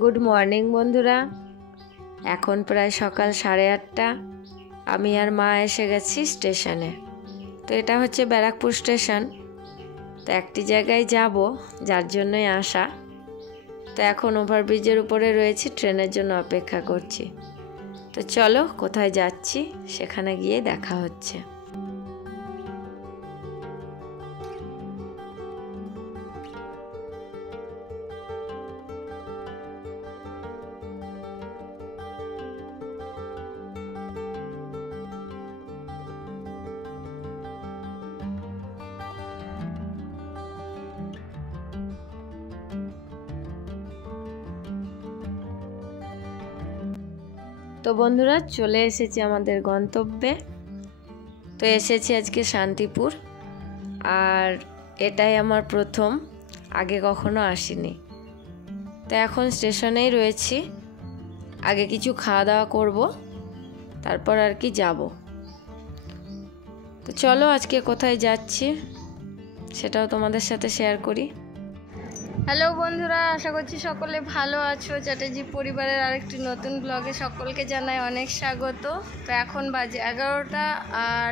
Good morning বন্ধুরা। এখন প্রায় সকাল 8:30। আমি আর মা এসে গেছি স্টেশনে। তো এটা হচ্ছে ব্যারাকপুর স্টেশন। তো একটি জায়গায় যাব, যার জন্যই আসা। তো এখন ওভারব্রিজের উপরে রয়েছি, ট্রেনের জন্য অপেক্ষা করছি। তো চলো কোথায় যাচ্ছি সেখানে গিয়ে দেখা হচ্ছে। তো বন্ধুরা চলে এসেছি আমাদের গন্তব্যে। তো এসেছি আজকে শান্তিপুর, আর এটাই আমার প্রথম, আগে কখনো আসিনি। তো এখন স্টেশনেই রয়েছি, আগে কিছু খাওয়া দাওয়া করব, তারপর আর কি যাব। তো চলো আজকে কোথায় যাচ্ছি সেটাও তোমাদের সাথে শেয়ার করি। হ্যালো বন্ধুরা, আশা করছি সকলে ভালো আছো। চ্যাটার্জি পরিবারের আরেকটি নতুন ব্লগে সকলকে জানাই অনেক স্বাগত। তো এখন বাজে 11টা, আর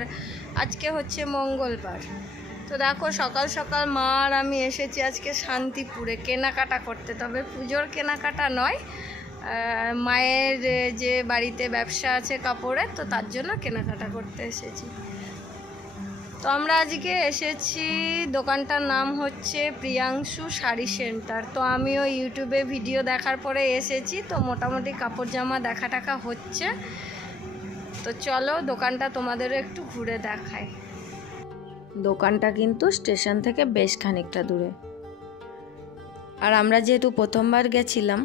আজকে হচ্ছে মঙ্গলবার। তো দেখো সকাল সকাল মা আর আমি এসেছি আজকে শান্তিপুরে কেনাকাটা করতে। তবে পুজোর কেনাকাটা নয়, মায়ের যে বাড়িতে ব্যবসা আছে কাপড়ের, তো তার জন্য কেনাকাটা করতে এসেছি। তো আমরা আজকে এসেছি, দোকানটার নাম হচ্ছে প্রিয়াংশু শাড়ি সেন্টার। তো আমিও ইউটিউবে ভিডিও দেখার পরে এসেছি। তো মোটামুটি কাপড় জামা দেখা টাকা হচ্ছে। তো চলো দোকানটা তোমাদেরও একটু ঘুরে দেখাই। দোকানটা কিন্তু স্টেশন থেকে বেশ খানিকটা দূরে, আর আমরা যেহেতু প্রথমবার গেছিলাম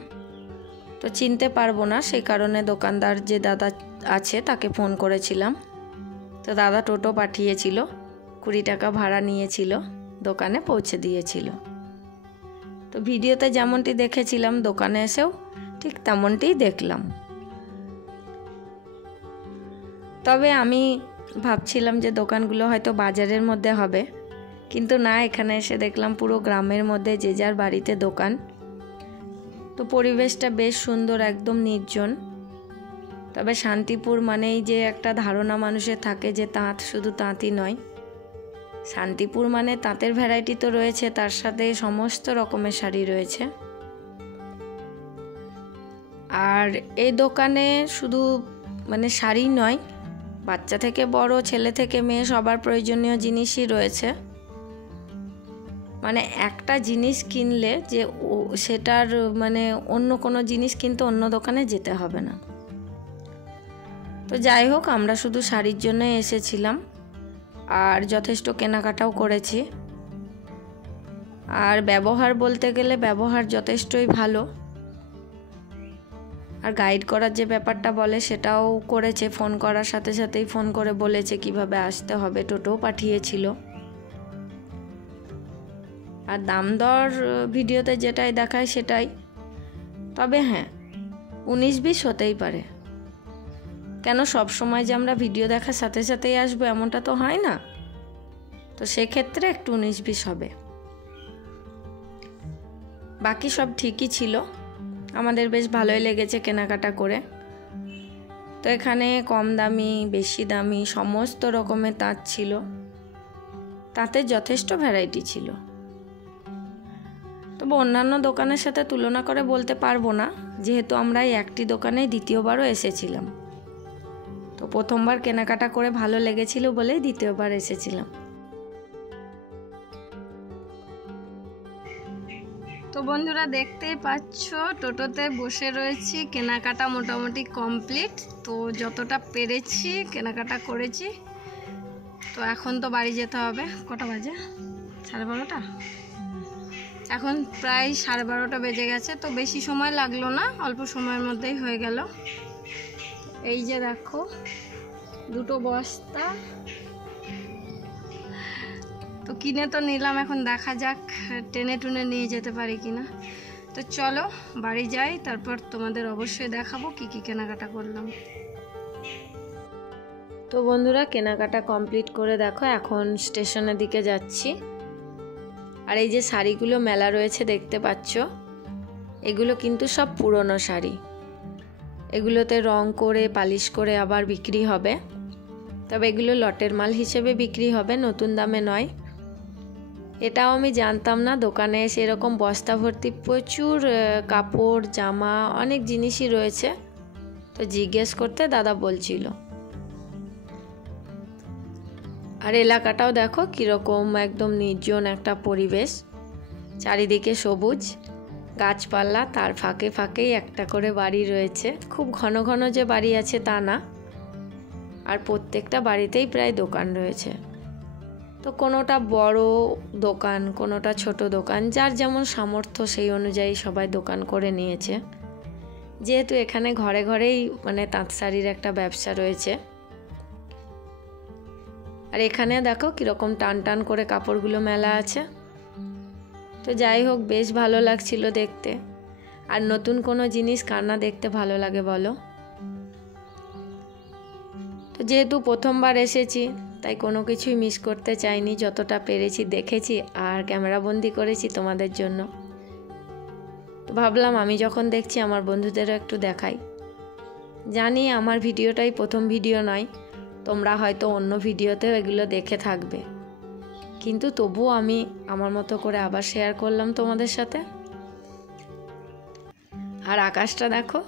তো চিনতে পারবো না, সেই কারণে দোকানদার যে দাদা আছে তাকে ফোন করেছিলাম। তো দাদা টোটো পাঠিয়েছিল, 20 টাকা ভাড়া নিয়েছিল, দোকানে পৌঁছে দিয়েছিল। তো ভিডিওতে যেমনটি দেখেছিলাম দোকানে এসেও ঠিক তেমনটিই দেখলাম। তবে আমি ভাবছিলাম যে দোকানগুলো হয়তো বাজারের মধ্যে হবে, কিন্তু না, এখানে এসে দেখলাম পুরো গ্রামের মধ্যে যে যার বাড়িতে দোকান। তো পরিবেশটা বেশ সুন্দর, একদম নির্জন। তবে শান্তিপুর মানেই যে একটা ধারণা মানুষের থাকে যে তাঁত, শুধু তাঁতই নয়, শান্তিপুর মানে তাঁতের ভ্যারাইটি তো রয়েছে, তার সাথে সমস্ত রকমের শাড়ি রয়েছে। আর এই দোকানে শুধু মানে শাড়ি নয়, বাচ্চা থেকে বড়, ছেলে থেকে মেয়ে সবার প্রয়োজনীয় জিনিসই রয়েছে। মানে একটা জিনিস কিনলে যে সেটার মানে অন্য কোনো জিনিস কিনতে অন্য দোকানে যেতে হবে না। তো যাই হোক, আমরা শুধু শাড়ির জন্য এসেছিলাম, আর যথেষ্ট কেনাকাটাও করেছি। আর ব্যবহার বলতে গেলে ব্যবহার যথেষ্টই ভালো। আর গাইড করার যে ব্যাপারটা বলে সেটাও করেছে, ফোন করার সাথে সাথেই ফোন করে বলেছে কিভাবে আসতে হবে, টোটোও পাঠিয়েছিল। আর দাম দর ভিডিওতে যেটাই দেখায় সেটাই। তবে হ্যাঁ, 19-20 হতেই পারে, কেন সব সময় যে আমরা ভিডিও দেখার সাথে সাথেই আসবো এমনটা তো হয় না। তো সেক্ষেত্রে একটু 19-20 হবে, বাকি সব ঠিকই ছিল। আমাদের বেশ ভালোই লেগেছে কেনাকাটা করে। তো এখানে কম দামি, বেশি দামি সমস্ত রকমের তাঁত ছিল, তাতে যথেষ্ট ভ্যারাইটি ছিল। তবে অন্যান্য দোকানের সাথে তুলনা করে বলতে পারবো না, যেহেতু আমরা এই একটি দোকানে দ্বিতীয়বারও এসেছিলাম। তো প্রথমবার কেনাকাটা করে ভালো লেগেছিল বলেই দ্বিতীয়বার এসেছিলাম। তো বন্ধুরা দেখতেই পাচ্ছ, টোটোতে বসে রয়েছি, কেনাকাটা মোটামুটি কমপ্লিট। তো যতটা পেরেছি কেনাকাটা করেছি। তো এখন তো বাড়ি যেতে হবে। কটা বাজে? 12:30। এখন প্রায় 12:30 বেজে গেছে। তো বেশি সময় লাগলো না, অল্প সময়ের মধ্যেই হয়ে গেল। এই যে দেখো, 2 বস্তা তো কিনে তো নিলাম, এখন দেখা যাক টেনে টুনে নিয়ে যেতে পারি কিনা। তো চলো বাড়ি যাই, তারপর তোমাদের অবশ্যই দেখাবো কি কি কেনাকাটা করলাম। তো বন্ধুরা কেনাকাটা কমপ্লিট করে দেখো এখন স্টেশনের দিকে যাচ্ছি। আর এই যে শাড়িগুলো মেলা রয়েছে দেখতে পাচ্ছ, এগুলো কিন্তু সব পুরনো শাড়ি, এগুলোতে রং করে পালিশ করে আবার বিক্রি হবে, তবে এগুলো লটের মাল হিসেবে বিক্রি হবে, নতুন দামে নয়। এটাও আমি জানতাম না, দোকানে এসে এরকম বস্তা ভর্তি প্রচুর কাপড় জামা অনেক জিনিসই রয়েছে, তো জিজ্ঞেস করতে দাদা বলছিল। আর এলাকাটাও দেখো কীরকম একদম নির্জন একটা পরিবেশ, চারিদিকে সবুজ গাছপালা, তার ফাঁকে ফাঁকেই একটা করে বাড়ি রয়েছে। খুব ঘন ঘন যে বাড়ি আছে তা না, আর প্রত্যেকটা বাড়িতেই প্রায় দোকান রয়েছে। তো কোনোটা বড় দোকান, কোনোটা ছোট দোকান, যার যেমন সামর্থ্য সেই অনুযায়ী সবাই দোকান করে নিয়েছে। যেহেতু এখানে ঘরে ঘরেই মানে তাঁত শাড়ির একটা ব্যবসা রয়েছে। আর এখানে দেখো কীরকম টান টান করে কাপড়গুলো মেলা আছে। তো যাই হোক, বেশ ভালো লাগছিল দেখতে। আর নতুন কোনো জিনিস কার না দেখতে ভালো লাগে বলো। তো যেহেতু প্রথমবার এসেছি তাই কোনো কিছুই মিস করতে চাইনি, যতটা পেরেছি দেখেছি আর ক্যামেরাবন্দি করেছি তোমাদের জন্য। তো ভাবলাম আমি যখন দেখছি আমার বন্ধুদেরও একটু দেখাই। জানি আমার ভিডিওটাই প্রথম ভিডিও নয়, তোমরা হয়তো অন্য ভিডিওতেও এগুলো দেখে থাকবে, কিন্তু তবুও আমি আমার মতো করে আবার শেয়ার করলাম তোমাদের সাথে। আর আকাশটা দেখো,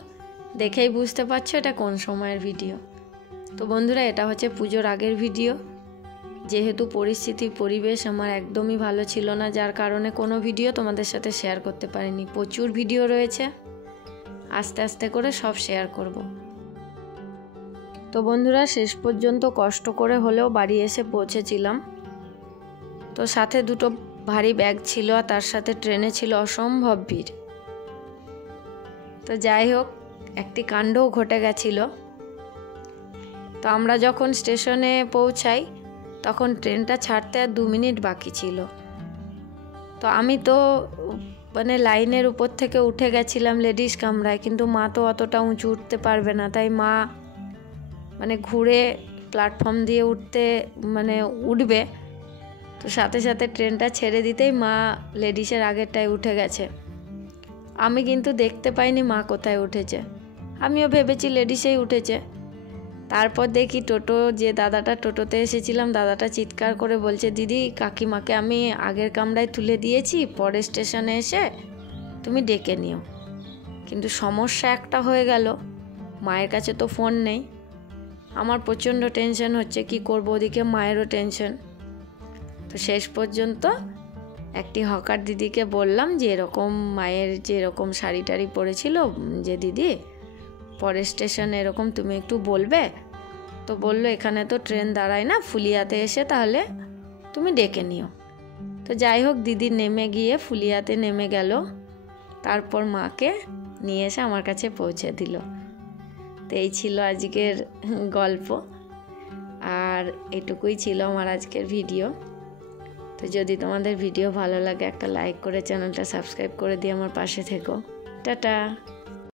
দেখেই বুঝতে পারছো এটা কোন সময়ের ভিডিও। তো বন্ধুরা, এটা হচ্ছে পুজোর আগের ভিডিও। যেহেতু পরিস্থিতি পরিবেশ আমার একদমই ভালো ছিল না, যার কারণে কোনো ভিডিও তোমাদের সাথে শেয়ার করতে পারিনি। প্রচুর ভিডিও রয়েছে, আস্তে আস্তে করে সব শেয়ার করব। তো বন্ধুরা, শেষ পর্যন্ত কষ্ট করে হলেও বাড়ি এসে পৌঁছেছিলাম। তো সাথে দুটো ভারী ব্যাগ ছিল, আর তার সাথে ট্রেনে ছিল অসম্ভব ভিড়। তো যাই হোক, একটি কাণ্ডও ঘটে গেছিল। তো আমরা যখন স্টেশনে পৌঁছাই তখন ট্রেনটা ছাড়তে আর 2 মিনিট বাকি ছিল। তো আমি তো মানে লাইনের উপর থেকে উঠে গেছিলাম লেডিস কামরায়, কিন্তু মা তো অতটা উঁচু উঠতে পারবে না, তাই মা মানে ঘুরে প্ল্যাটফর্ম দিয়ে উঠবে। তো সাথে সাথে ট্রেনটা ছেড়ে দিতেই মা লেডিসের আগেরটায় উঠে গেছে। আমি কিন্তু দেখতে পাইনি মা কোথায় উঠেছে, আমিও ভেবেছি লেডিসেই উঠেছে। তারপর দেখি যে দাদাটা টোটোতে এসেছিলাম, দাদাটা চিৎকার করে বলছে, দিদি কাকিমাকে আমি আগের কামরায় তুলে দিয়েছি, পরের স্টেশনে এসে তুমি ডেকে নিও। কিন্তু সমস্যা একটা হয়ে গেল, মায়ের কাছে তো ফোন নেই। আমার প্রচণ্ড টেনশন হচ্ছে, কি করব, ওদিকে মায়েরও টেনশন। তো শেষ পর্যন্ত একটি হকার দিদিকে বললাম যে এরকম মায়ের যে এরকম শাড়ি টাড়ি পরেছিল, যে দিদি পরের স্টেশনে এরকম তুমি একটু বলবে। তো বললো এখানে তো ট্রেন দাঁড়ায় না, ফুলিয়াতে এসে তাহলে তুমি ডেকে নিও। তো যাই হোক, দিদি নেমে গিয়ে ফুলিয়াতে নেমে গেল, তারপর মাকে নিয়ে এসে আমার কাছে পৌঁছে দিল। তো এই ছিল আজকের গল্প, আর এটুকুই ছিল আমার আজকের ভিডিও। তো যদি তোমাদের ভিডিও ভালো লাগে একটা লাইক করে চ্যানেলটা সাবস্ক্রাইব করে দিয়ে আমার পাশে থেকো। টাটা।